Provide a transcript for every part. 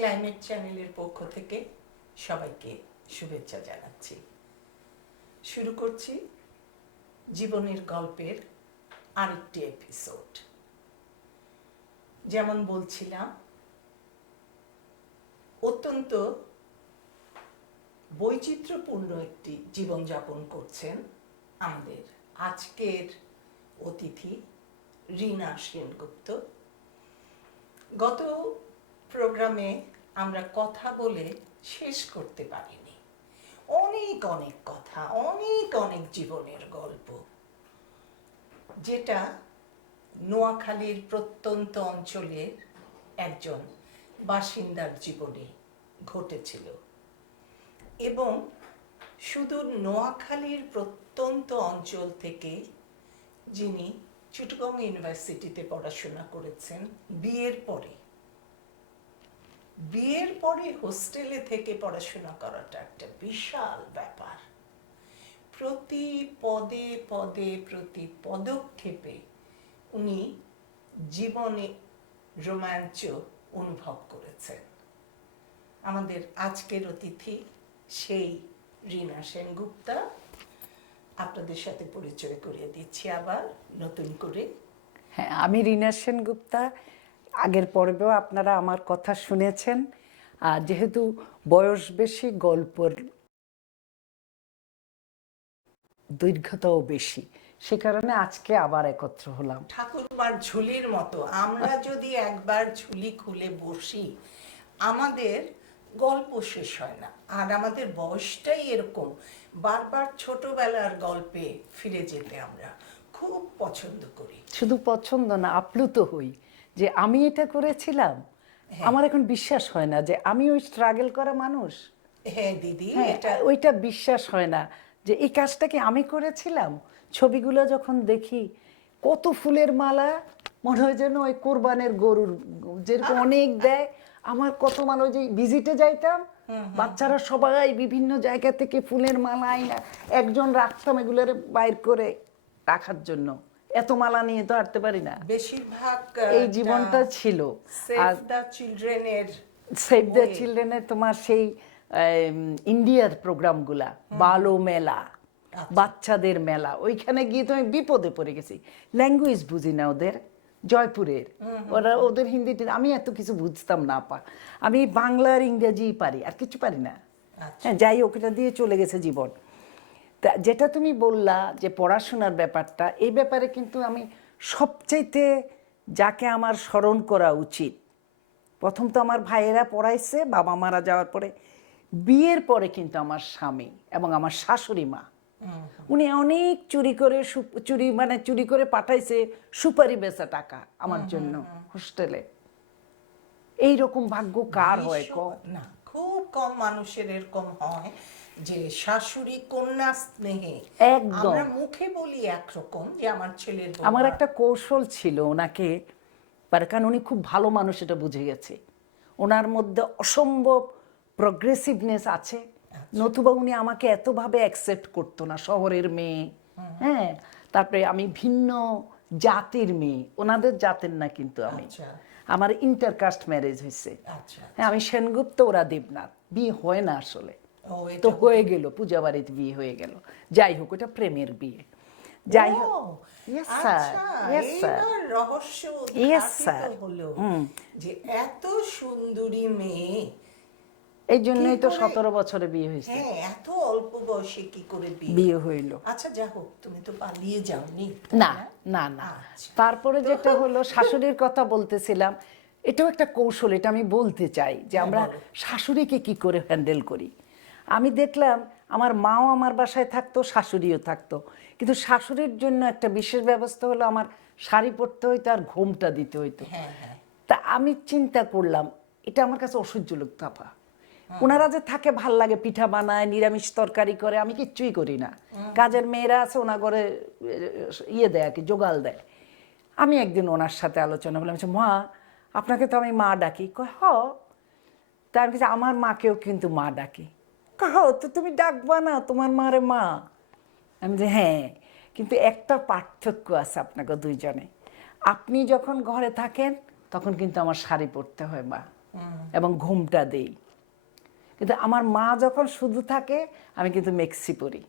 Climate চ্যানেলের পক্ষ থেকে সবাইকে শুভেচ্ছা জানাচ্ছি। শুরু করছি জীবনের গল্পের আরেকটি এপিসোড যেমন বলছিলাম, অত্যন্ত বৈচিত্র্যপূর্ণ একটি জীবনযাপন করছেন আমাদের আজকের অতিথি রিনা সেনগুপ্ত। গত প্রোগ্রামে আমরা কথা বলে শেষ করতে পারিনি। অনেক অনেক কথা, অনেক অনেক জীবনের গল্প, যেটা নোয়াখালীর প্রত্যন্ত অঞ্চলের একজন বাসিন্দার জীবনে ঘটেছিল। এবং শুধু নোয়াখালীর প্রত্যন্ত অঞ্চল থেকে যিনি চুটগং ইউনিভার্সিটিতে পড়াশোনা করেছেন, বিয়ের পরে বিয়ের পরে হোস্টেলে থেকে পড়াশোনা করাটা একটা বিশাল ব্যাপার। প্রতি পদে পদে, প্রতি পদক্ষেপে উনি জীবনে রোমাঞ্চ অনুভব করেছেন। আমাদের আজকের অতিথি সেই রিনা সেনগুপ্তা। আপনাদের সাথে পরিচয় করিয়ে দিচ্ছি আবার, নতুন করে। হ্যাঁ আমি রিনা সেনগুপ্তা আগের পর্বেও আপনারা আমার কথা শুনেছেন। আর যেহেতু বয়স বেশি গল্পর দৈর্ঘ্যতাও বেশি সে কারণে আজকে আবার একত্র হলাম। ঠাকুরমার ঝুলির মতো আমরা যদি একবার ঝুলি খুলে বসি আমাদের গল্প শেষ হয় না। আর আমাদের বয়সটাই এরকম বারবার ছোটবেলার গল্পে ফিরে যেতে আমরা খুব পছন্দ করি। শুধু পছন্দ না আপ্লুত হই। যে আমি এটা করেছিলাম আমার এখন বিশ্বাস হয় না যে আমি ওই স্ট্রাগল করা মানুষ। হ্যাঁ দিদি হ্যাঁ, এটা ওইটা বিশ্বাস হয় না যে এই কাজটা কি আমি করেছিলাম? ছবিগুলো যখন দেখি কত ফুলের মালা মনে হয় যেন ওই কোরবানের গরুর যেরকম অনেক দেয়। আমার কত মানুষ যে ভিজিটে যাইতাম বাচ্চারা সবাই বিভিন্ন জায়গা থেকে ফুলের মালা আইনা একজন রাখতাম এগুলোর বাইর করে রাখার জন্য। এত মালা নিয়ে তো হাঁটতে পারি না। বেশিরভাগ এই জীবনটা ছিল। সেভ আর দ্য চিলড্রেনের সেভ দ্য চিলড্রেনের তোমার সেই ইন্ডিয়ার প্রোগ্রামগুলা বালো মেলা বাচ্চাদের মেলা ওইখানে গিয়ে তো আমি বিপদে পড়ে গেছি। ল্যাঙ্গুয়েজ বুঝি না ওদের জয়পুরের। ওরা ওদের হিন্দি আমি এত কিছু বুঝতাম না পা আমি বাংলা আর ইংরেজি পারি আর কিছু পারি না। আচ্ছা। হ্যাঁ যাই এটা দিয়ে চলে গেছে জীবন। তা যেটা তুমি বললা যে পড়াশোনার ব্যাপারটা এই ব্যাপারে কিন্তু আমি সবচাইতে যাকে আমার স্মরণ করা উচিত। প্রথম তো আমার ভাইয়েরা পড়াইছে বাবা মারা যাওয়ার পরে। বিয়ের পরে কিন্তু আমার স্বামী এবং আমার শাশুড়ি মা। উনি অনেক চুরি করে চুরি মানে চুরি করে পাঠাইছে সুপারি বেচা টাকা আমার জন্য হোস্টেলে। এই রকম ভাগ্য কার হয় না খুব কম মানুষের এরকম হয়। যে শাশুড়ি কন্যা স্নেহে একদম। আমরা মুখে বলি একরকম যে আমার ছেলের আমার একটা কৌশল ছিল ওনাকে কারণ উনি খুব ভালো মানুষ এটা বুঝে গেছে। ওনার মধ্যে অসম্ভব প্রগ্রেসিভনেস আছে। নতুবা উনি আমাকে এতভাবে অ্যাকসেপ্ট করতো না শহরের মেয়ে। হ্যাঁ তারপরে আমি ভিন্ন জাতির মেয়ে। ওনাদের জাতের না কিন্তু আমি। আচ্ছা। আমার ইন্টারকাস্ট ম্যারেজ হয়েছে। আচ্ছা হ্যাঁ আমি সেনগুপ্ত ওরা দেবনাথ। বিয়ে হয় না আসলে। তো হয়ে গেল পূজা বাড়িতে বিয়ে হয়ে গেল। যাই হোক ওটা প্রেমের বিয়ে। যাই হোক. আচ্ছা, রহস্য যে এত সুন্দরী মেয়ে এই জন্যই তো সতেরো বছরে বিয়ে হয়েছে। হ্যাঁ এত অল্প বয়সে কি করে বিয়ে? বিয়ে হইল। আচ্ছা যা হোক তুমি তো পালিয়ে যাওনি। না না না। আচ্ছা। তারপরে যেটা হলো শাশুড়ির কথা বলতেছিলাম এটাও একটা কৌশল এটা আমি বলতে চাই যে হ্যাঁ, আমরা শাশুড়িকে কি করে হ্যান্ডেল করি? আমি দেখলাম আমার মাও আমার বাসায় থাকতো শাশুড়িও থাকতো। কিন্তু শাশুড়ির জন্য একটা বিশেষ ব্যবস্থা হলো আমার শাড়ি পরতে হইতো আর ঘোমটা দিতে হইতো। হ্যাঁ হ্যাঁ। তা আমি চিন্তা করলাম এটা আমার কাছে অসহ্য লোক থাপা ওনারা যে থাকে ভালো লাগে পিঠা বানায় নিরামিষ তরকারি করে আমি কিচ্ছুই করি না। কাজের মেয়েরা আছে ওনা করে ইয়ে দেয় আর কি জোগাল দেয়। আমি একদিন ওনার সাথে আলোচনা করলাম মা আপনাকে তো আমি মা ডাকি। কয় হ। তা আমি আমার মাকেও কিন্তু মা ডাকি। কহ তো তুমি ডাকবা না তোমার মারে মা। আমি যে হ্যাঁ কিন্তু একটা পার্থক্য আছে আপনাকে দুইজনে। আপনি যখন ঘরে থাকেন তখন কিন্তু আমার শাড়ি পরতে হয় মা। এবং ঘুমটা দেই। কিন্তু আমার মা যখন শুধু থাকে আমি কিন্তু মেক্সি পরি।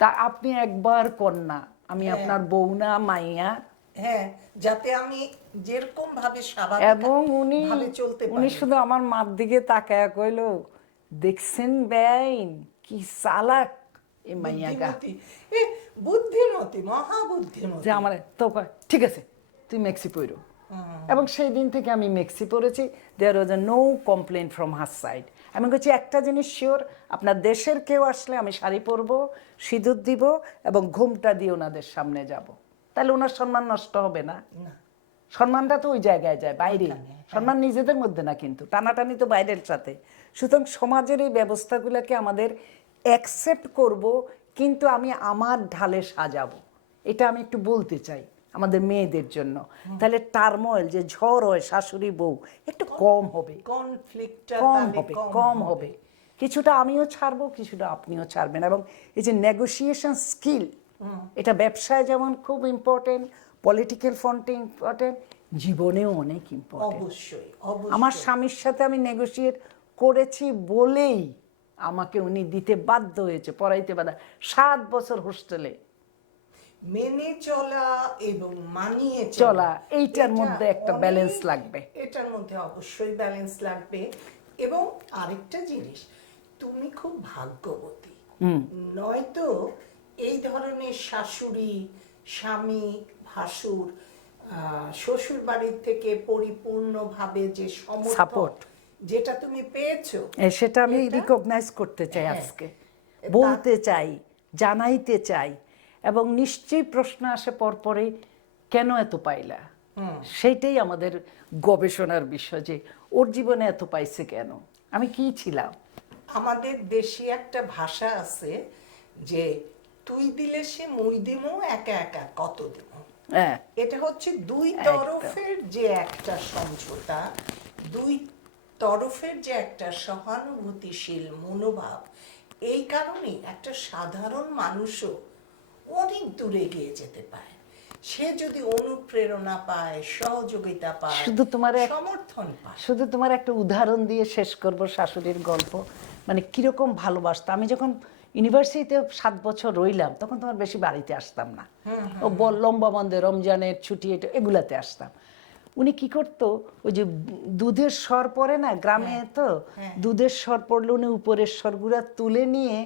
তা আপনি একবার কন্যা আমি আপনার বউ না মাইয়া। হ্যাঁ যাতে আমি যেরকম ভাবে স্বাভাবিক এবং উনি চলতে উনি শুধু আমার মার দিকে তাকায়া কইল দেখছেন বেআইন? কি চালাক এ মাইয়াগা এ বুদ্ধিমতী। মহা বুদ্ধিমতী যে আমার তো কয়, ঠিক আছে তুই মেক্সি পইরো এবং সেই দিন থেকে আমি মেক্সি পরেছি there was a no complain from her side আমি বলছি একটা জিনিস শিওর আপনার দেশের কেউ আসলে আমি শাড়ি পরবো সিঁদুর দিব এবং ঘুমটা দিয়ে ওনাদের সামনে যাব। তাহলে ওনার সম্মান নষ্ট হবে না? না। সম্মানটা তো ওই জায়গায় যায় বাইরে। সম্মান নিজেদের মধ্যে না কিন্তু টানাটানি তো বাইরের সাথে। সুতরাং সমাজের এই ব্যবস্থাগুলোকে আমাদের অ্যাকসেপ্ট করব কিন্তু আমি আমার ঢালে সাজাবো। এটা আমি একটু বলতে চাই আমাদের মেয়েদের জন্য। তাহলে টার্ময়েল যে ঝড় হয় শাশুড়ি বউ একটু কম হবে। কম হবে কম হবে। কিছুটা আমিও ছাড়বো কিছুটা আপনিও ছাড়বেন। এবং এই যে নেগোসিয়েশন স্কিল এটা ব্যবসায় যেমন খুব ইম্পর্টেন্ট পলিটিক্যাল ফ্রন্টে ইম্পর্টেন্ট জীবনেও অনেক ইম্পর্টেন্ট অবশ্যই অবশ্যই। আমার স্বামীর সাথে আমি নেগোসিয়েট করেছি বলেই আমাকে উনি দিতে বাধ্য হয়েছে পড়াইতে বাধা সাত বছর হোস্টেলে। মেনে চলা এবং মানিয়ে চলা, এইটার মধ্যে একটা balance লাগবে। এটার মধ্যে অবশ্যই ব্যালেন্স লাগবে। এবং আরেকটা জিনিস তুমি খুব ভাগ্যবতী। নয়তো এই ধরনের শাশুড়ি স্বামী ভাসুর শ্বশুর বাড়ির থেকে পরিপূর্ণভাবে যে সমর্থন। যেটা তুমি পেয়েছ। সেটা আমি রিকগনাইজ করতে চাই হ্যাঁ। আজকে। বলতে চাই জানাইতে চাই এবং নিশ্চয়ই প্রশ্ন আসে পরপরে কেন এত পাইলা? সেইটাই আমাদের গবেষণার বিষয় যে ওর জীবনে এত পাইছে কেন? আমি কি ছিলাম? আমাদের দেশে একটা ভাষা আছে যে তুই দিলে সে মুই দিমু একা একা কত দিমু? হ্যাঁ। এটা হচ্ছে দুই তরফের যে একটা সমঝোতা দুই তরফের যে একটা সহানুভূতিশীল মনোভাব এই কারণে একটা সাধারণ মানুষও অনেক দূরে গিয়ে যেতে পারে। সে যদি অনুপ্রেরণা পায় সহযোগিতা পায় শুধু তোমার সমর্থন পায়। শুধু তোমার একটা উদাহরণ দিয়ে শেষ করব শাশুড়ির গল্প। মানে কীরকম ভালোবাসতো? আমি যখন ইউনিভার্সিটিতে সাত বছর রইলাম তখন তোমার বেশি বাড়িতে আসতাম না। ও লম্বা বন্ধে রমজানের ছুটি এটা এগুলাতে আসতাম। উনি কি করতো? ওই যে দুধের স্বর পড়ে না গ্রামে তো দুধের স্বর পড়লে উনি উপরের স্বরগুলা তুলে নিয়ে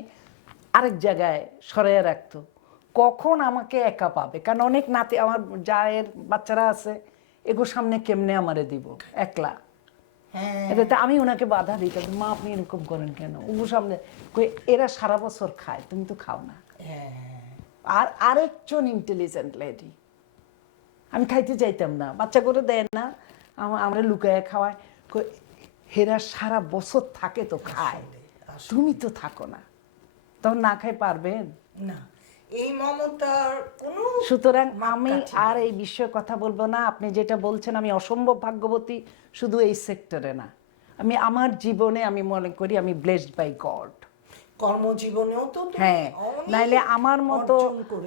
আরেক জায়গায় সরাইয়া রাখতো। কখন আমাকে একা পাবে? কারণ অনেক নাতি আমার জায়ের বাচ্চারা আছে এগো সামনে কেমনে আমারে দিব? একলা। হ্যাঁ। এটাতে আমি ওনাকে বাধা দিতাম মা আপনি এরকম করেন কেন? ওগো সামনে কই, এরা সারা বছর খায় তুমি তো খাও না। হ্যাঁ। আর আরেকজন ইন্টেলিজেন্ট লেডি আমি খাইতে চাইতাম না। বাচ্চা করে দেয় না আমরা লুকায় খাওয়াই। কই, হেরা সারা বছর থাকে তো খায়। তুমি তো থাকো না। তখন না খাই পারবেন? না। এই মমতার কোনো সুতরাং আমি আর এই বিষয়ে কথা বলব না। আপনি যেটা বলছেন আমি অসম্ভব ভাগ্যবতী। শুধু এই সেক্টরে না। আমি আমার জীবনে আমি মনে করি আমি ব্লেসড বাই গড কর্মজীবনেও তো হ্যাঁ নাইলে আমার মতো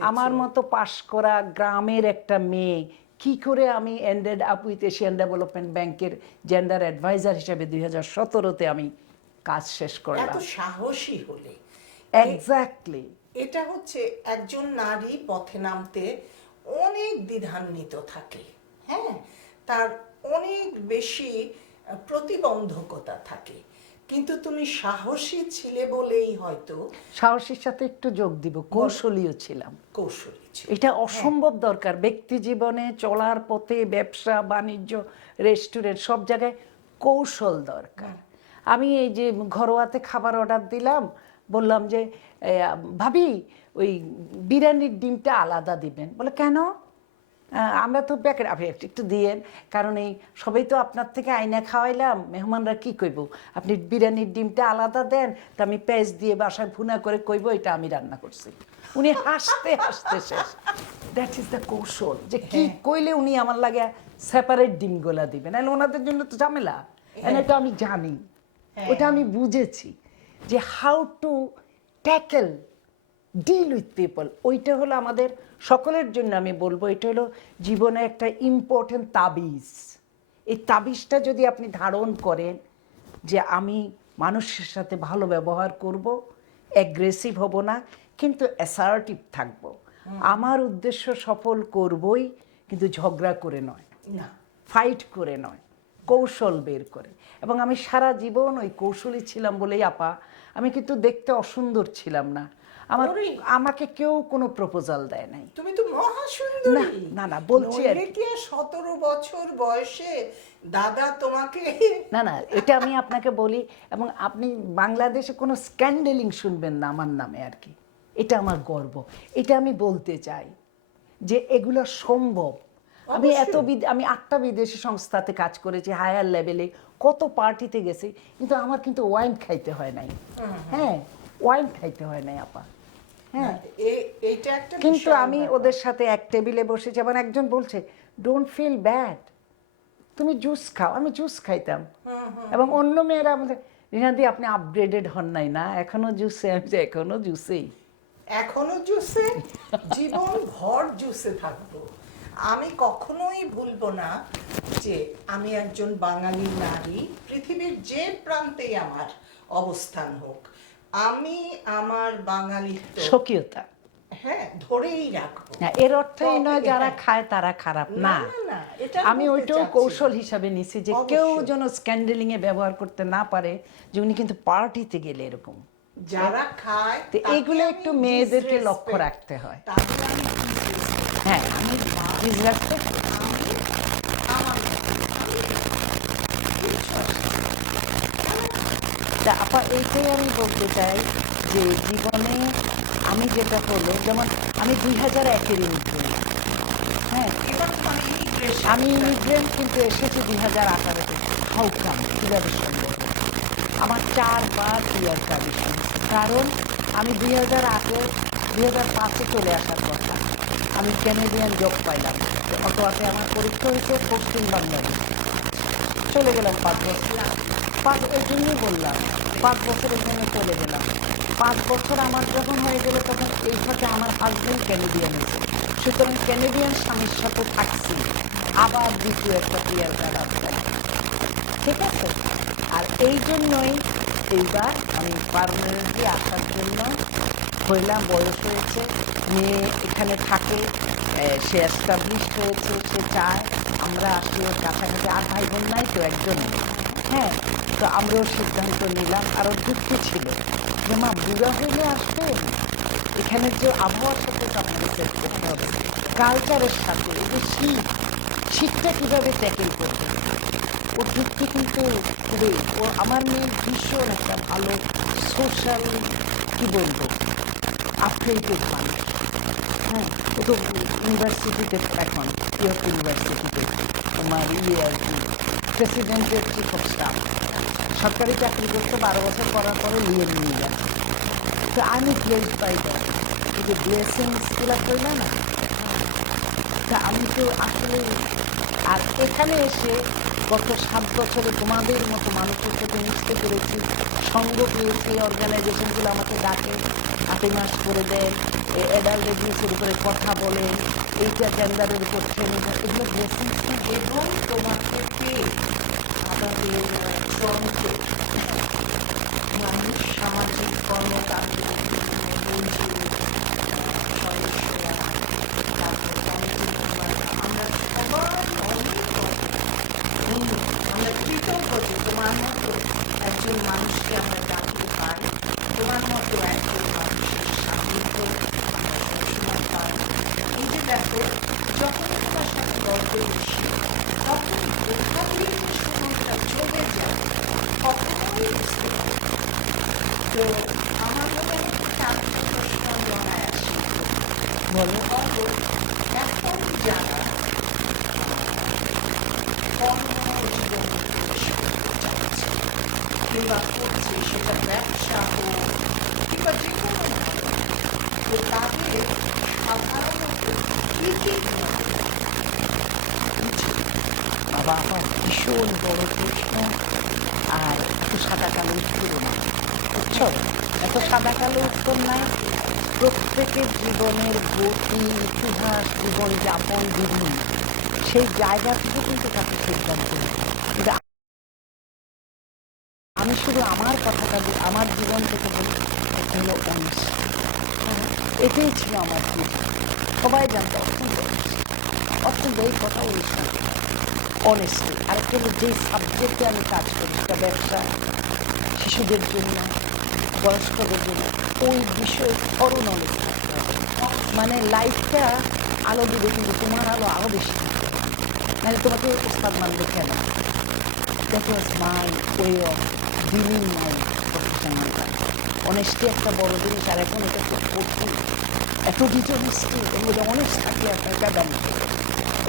আমার মতো পাশ করা গ্রামের একটা মেয়ে কি করে আমি ended up with Asian development ব্যাংকের জেন্ডার অ্যাডভাইজার হিসেবে দুই হাজার সতেরোতে আমি কাজ শেষ এত করলাম সাহসী হলে। এক্স্যাক্টলি এটা হচ্ছে একজন নারী পথে নামতে অনেক দ্বিধান্বিত থাকে হ্যাঁ? তার অনেক বেশি প্রতিবন্ধকতা থাকে। কিন্তু তুমি সাহসী ছিলে বলেই হয়তো। সাহসীর সাথে একটু যোগ দিব কৌশলীও ছিলাম। কৌশলী ছিল। এটা অসম্ভব দরকার ব্যক্তি জীবনে চলার পথে ব্যবসা বাণিজ্য রেস্টুরেন্ট সব জায়গায় কৌশল দরকার। আমি এই যে ঘরোয়াতে খাবার অর্ডার দিলাম বললাম যে ভাবি ওই বিরিয়ানির ডিমটা আলাদা দিবেন। বলে কেন? আমরা তো প্যাকেট আপনি একটু দিয়েন। কারণ এই সবাই তো আপনার থেকে আয়না খাওয়াইলাম। মেহমানরা কি কইব? আপনি বিরিয়ানির ডিমটা আলাদা দেন তা আমি পেঁয়াজ দিয়ে বাসায় ভুনা করে কইব এটা আমি রান্না করছি। উনি হাসতে হাসতে শেষ। দ্যাট ইজ দ্য কৌশল। যে কি কইলে উনি আমার লাগে সেপারেট ডিমগুলা দিবেন নাহলে ওনাদের জন্য তো ঝামেলা। And এটা আমি জানি। ওটা আমি বুঝেছি। যে how to tackle deal with people ওইটা হলো আমাদের সকলের জন্য আমি বলব এটা হলো জীবনে একটা ইম্পর্টেন্ট তাবিজ। এই তাবিজটা যদি আপনি ধারণ করেন যে আমি মানুষের সাথে ভালো ব্যবহার করব অ্যাগ্রেসিভ হব না কিন্তু অ্যাসার্টিভ থাকব। আমার উদ্দেশ্য সফল করবই কিন্তু ঝগড়া করে নয়। না। ফাইট করে নয়। কৌশল বের করে। এবং আমি সারা জীবন ওই কৌশলী ছিলাম বলেই আপা আমি কিন্তু দেখতে অসুন্দর ছিলাম না। আমার। আমাকে কেউ কোনো প্রপোজাল দেয় নাই। তুমি তো মহাসুন্দরী না, না, না, বলছি আর কি। কি আর সতেরো বছর বয়সে দাদা তোমাকে না না এটা আমি আপনাকে বলি এবং আপনি বাংলাদেশে কোনো স্ক্যান্ডেলিং শুনবেন না আমার নামে আর কি। এটা আমার গর্ব। এটা আমি বলতে চাই যে এগুলো সম্ভব। আমি এত। আমি আটটা বিদেশি সংস্থাতে কাজ করেছি হায়ার লেভেলে কত পার্টিতে গেছি কিন্তু আমার কিন্তু ওয়াইন খাইতে হয় নাই। হ্যাঁ ওয়াইন খাইতে হয় নাই আপা। হ্যাঁ। এ- এইটা একটা কিন্তু আমি ওদের সাথে এক টেবিলে বসে যেমন একজন বলছে ডোন্ট ফিল ব্যাড তুমি জুস খাও। আমি জুস খাইতাম। এবং অন্য মেয়েরা আমাদের রিনাদি আপনি আপগ্রেডেড হন নাই না? এখনও জুসে আমি যে এখনও জুসেই এখনও জুসে জীবন ভর জুসে থাকব। আমি কখনোই ভুলবো না যে আমি একজন বাঙালি নারী পৃথিবীর যে প্রান্তেই আমার অবস্থান হোক। আমি আমার বাঙালিত্ব স্বকীয়তা। হ্যাঁ ধরেই রাখব। না এর অর্থ এই নয় যারা। খায় তারা খারাপ না, আমি ওইটাও কৌশল হিসাবে নিছি যে কেউ যেন স্ক্যান্ডেলিং এ ব্যবহার করতে না পারে যে উনি কিন্তু পার্টিতে গেলে এরকম। যারা খায় তো আমি একটু মেয়েদেরকে লক্ষ্য রাখতে হয়। হ্যাঁ আমি disrespect আমি আমার তা আপা এইটাই আমি বলতে চাই যে জীবনে আমি যেটা করল যেমন আমি দুই হাজার একের ইমিগ্রেন্ট হ্যাঁ মানে আমি ইমিগ্রেন্ট কিন্তু এসেছি দুই হাজার আঠারোতে হাউকাম কীভাবে সম্ভব? আমার চারবার ক্লিয়ার কমিশন কারণ আমি দুই হাজার আটে দুই হাজার পাঁচে চলে আসার কথা। আমি ক্যানেডিয়ান জব পাইলাম। অটোয়াতে আমার পরীক্ষা হয়েছে পশ্চিম বাংলাদেশ। চলে গেলাম পাঁচ বছর। পাঁচ ওই জন্যই বললাম, পাঁচ বছরের জন্য চলে গেলাম। পাঁচ বছর আমার যখন হয়ে গেল, তখন এই সাথে আমার হাজবেন্ড ক্যানেডিয়ান এসে সুতরাং ক্যানেডিয়ান স্বামীর সাথে থাকছি। আবার দ্বিতীয় একটা কার্ড আসবে ঠিক আছে? আর এই জন্যই এইবার আমি পারমানেন্টলি আসার জন্য হইলাম, বয়স হয়েছে, মেয়ে এখানে থাকে সে এস্টাবলিশ হয়েছে, সে চায়। আমরা আসলে কাছাকাছি, আর ভাই বোন নাই তো একজন। হ্যাঁ তো আমরাও সিদ্ধান্ত নিলাম, আরও যুক্তি ছিল। যে মা, বুড়া হইলে আসবে? এখানের যে আবহাওয়ার সাথে সেট করতে হবে। কালচারের সাথে, এই যে শীত, শীতটা কীভাবে ট্যাকেল করবে? ও যুক্তি কিন্তু খুবই, ও আমার মেয়ে ভীষণ একটা ভালো সোশ্যাল কি বলব আপডেটেড মানুষ হ্যাঁ ও তো ইউনিভার্সিটিতে এখন ইউনিভার্সিটিতে তোমার ইয়ে আর কি প্রেসিডেন্টের চিফ অফ স্টাফ সরকারি চাকরি করতে বারো বছর করার পরে নিয়ে নিয়ে যায়। তো আমি প্লেস পাই দ্যাট এই যে ব্লেসিংসগুলো করলে না, তা আমি তো আসলে, আর এখানে এসে গত সাত বছরে তোমাদের মতো মানুষের সাথে মিশতে পেরেছি, সঙ্গ পেয়েছি অর্গানাইজেশনগুলো আমাকে ডাকে হাতে মাস করে দেন অ্যাডাল্ট এবিউসের উপরে কথা বলেন এইটা জেন্ডারের উপর ট্রেনিং এগুলো ব্লেসিংস না এবং তোমাকে পেয়ে আমাদের শ্রমকে মানুষ সামাজিক কর্মকাণ্ডে তোমার মতো একজন মানুষকে আমরা ডাকতে পারি তোমার মতো একজন মানুষের সান্নিধ্য সবসময় পাই এই যে দেখো, যখন তোমার সাথে গল্প তখন কোথা যে সময়টা চলে যায় কখনোই বুঝতে তো আমার হয় প্রশ্ন মনে আসে বলো এখন যারা কিংবা করছে সেটা ব্যবসা হোক কিংবা যে কোনো তো তাদের বাবা, আমার ভীষণ বড় প্রশ্ন। আর এত সাদা কালো উত্তর না। বুঝছ? এত সাদা কালো উত্তর না প্রত্যেকের জীবনের গতি, ইতিহাস জীবনযাপন বিধি, সেই জায়গা থেকে কিন্তু তাকে সিদ্ধান্ত কিন্তু আমি শুধু আমার কথাটা আমার জীবন থেকে বলি হলো অনিশ এটাই ছিল আমার জীবন। সবাই জানতো honest। অত্যন্ত এই কথা অনুষ্ঠান অনেস্টলি আরেকটা হলো যে সাবজেক্টে আমি কাজ করি সেটা ব্যবসা, শিশুদের জন্য, বয়স্কদের জন্য, ওই বিষয়ে করুণ অনেস্ট মানে লাইফটা আলো দিবে, কিন্তু তোমার আলো আরও বেশি মানে তোমাকে উস্তাদ মানবে কেন? That was my way of dealing my professional life honesty একটা বড় জিনিস, আর এখন এটা খুব কঠিন। এত ডিজনেস্টি মধ্যে অনেস্ট থাকলে আপনার কাদান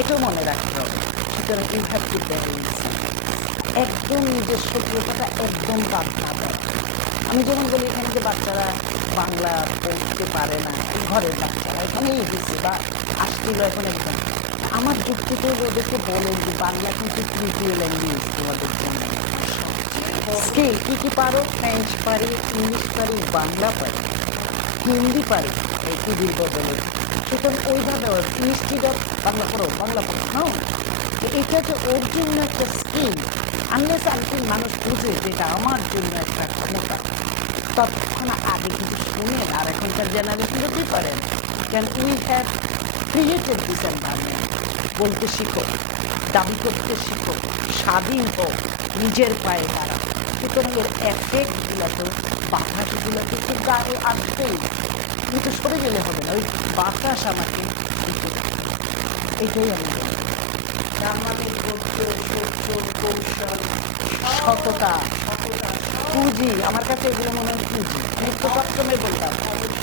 এটাও মনে রাখতে হবে। হ্যাভ টু একদম নিজের সভ্যতাটা একদম বাদ না দেয় আমি যেমন বলি এখানে যে বাচ্চারা বাংলা পড়তে পারে না ঘরের বাচ্চারা, এখানেই দিচ্ছে বা আসছিল এখন। একদম আমার যুক্তিতে হলো ওদেরকে বলেন যে বাংলা কিন্তু তৃতীয় ল্যাঙ্গুয়েজ তোমাদের জন্য। স্কিল কী কী পারো? ফ্রেঞ্চ পারি ইংলিশ পারি, বাংলা পারি। হিন্দি পারি এই কুদির বদলে সুতরাং ওইভাবে অফ বাংলা পড়ো বাংলা পড়ো হ্যাঁ এটা যে ওর জন্য একটা স্কিম আনলেস আনটিল মানুষ বুঝে যে এটা আমার জন্য একটা ক্ষমতা। ততক্ষণ আগে কিন্তু শুনেন আর এখনকার জেনারেশনটা কি করেন কেন we have created this environment বলতে শিখো, দাবি করতে শিখো, স্বাধীন হোক, নিজের পায়ে দাঁড়া সুতরাং ওর এফেক্টগুলোতে বাধাগুলোতে একটু গায়ে আসবেই কিন্তু সরে গেলে হবে না, ওই বাতাস আমাকে এটাই আমি। আমাদের ধৈর্য সত্য কৌশল সততা। পুঁজি আমার কাছে এগুলো মনে হয় পুঁজি। আমি তো বলতাম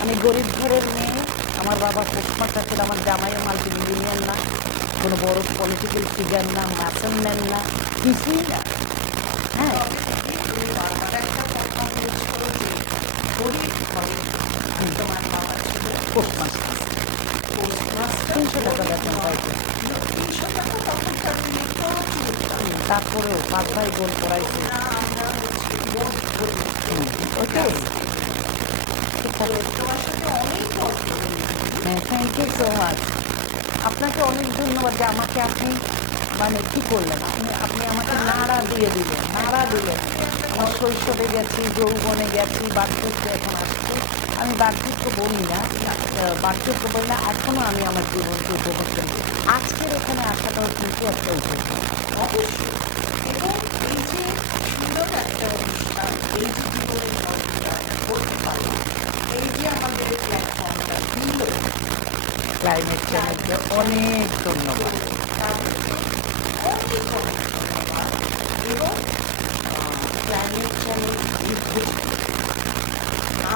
আমি গরিব ঘরের মেয়ে আমার বাবা পোস্টমাস্টার ছিল আমার জামাইও মাল্টি মিলিয়ন না কোনো বড় পলিটিক্যাল ফিগার না ম্যাসন ম্যান না কিছুই না। হ্যাঁ। পোস্টমাস্টার পোস্টমাস্টার তিনশো টাকা বেতন তারপরেও পাঁচ গোল করাইছে। হ্যাঁ আপনাকে অনেক ধন্যবাদ যে আমাকে আপনি মানে কী করলেন? আপনি আমাকে নাড়া দিয়ে দিলেন, নাড়া দিলেন। আমার শৈশবে গেছি, যৌবনে গেছি বার্ধক্য এখন আমি বার্ধক্য বলি না বার্ধক্য বলি না এখনও আমি আমার জীবনকে উপভোগ করি। আজকের এখানে আসাটাও কিন্তু একটা উপভোগ। অবশ্যই। এবং এই যে সুন্দর একটা অনুষ্ঠান এই যে জীবনের করতে এই যে আমাদের প্ল্যাটফর্মটা দিল ক্লাইমেট চ্যানেলকে অনেক ধন্যবাদ। তাদেরকে অনেক অনেক ধন্যবাদ। এবং ক্লাইমেট চ্যানেল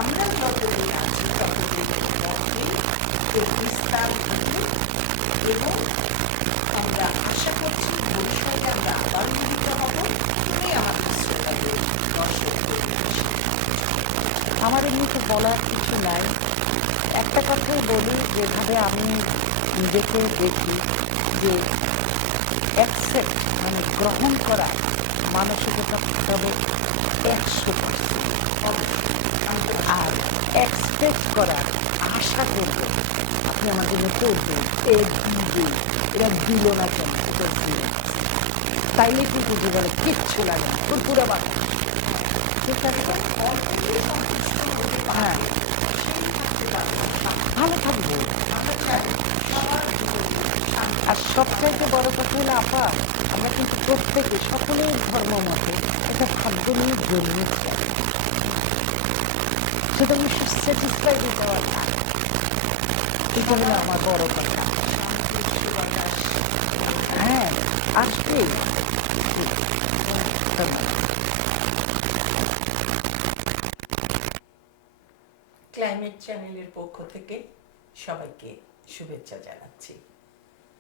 আমরা যতদিন আছি ততদিনের মধ্যেই এর বিস্তার ঘটবে এবং আমরা আশা করছি ভবিষ্যতে আমরা আবার মিলিত হব তুমি আমাদের শ্রোতাদের দর্শকদের আমার এমনিতে বলার কিছু নাই। একটা কথাই বলি, যেভাবে আমি নিজেকে দেখি যে অ্যাকসেপ্ট মানে গ্রহণ করা মানসিকতা হবে একশো আর এক্সপেক্ট করার আশা করবে। আপনি আমার জন্য করবেন, এ এরা দিল না কেন? তাইলে কিন্তু জীবনে কিচ্ছু লাগে না পুরো ঠিক আছে? হ্যাঁ। ভালো থাকবে। আর সবচাইতে বড় কথা হলো, আপা, আমরা কিন্তু প্রত্যেকে সকলের ধর্ম মতে এটা ভাগ্য নিয়ে জন্মেছি সেটা আমি স্যাটিসফাই দিতে পারি এটা হলো আমার বড় কথা হ্যাঁ আসবে ক্লাইমেট চ্যানেলের পক্ষ থেকে সবাইকে শুভেচ্ছা জানাচ্ছি।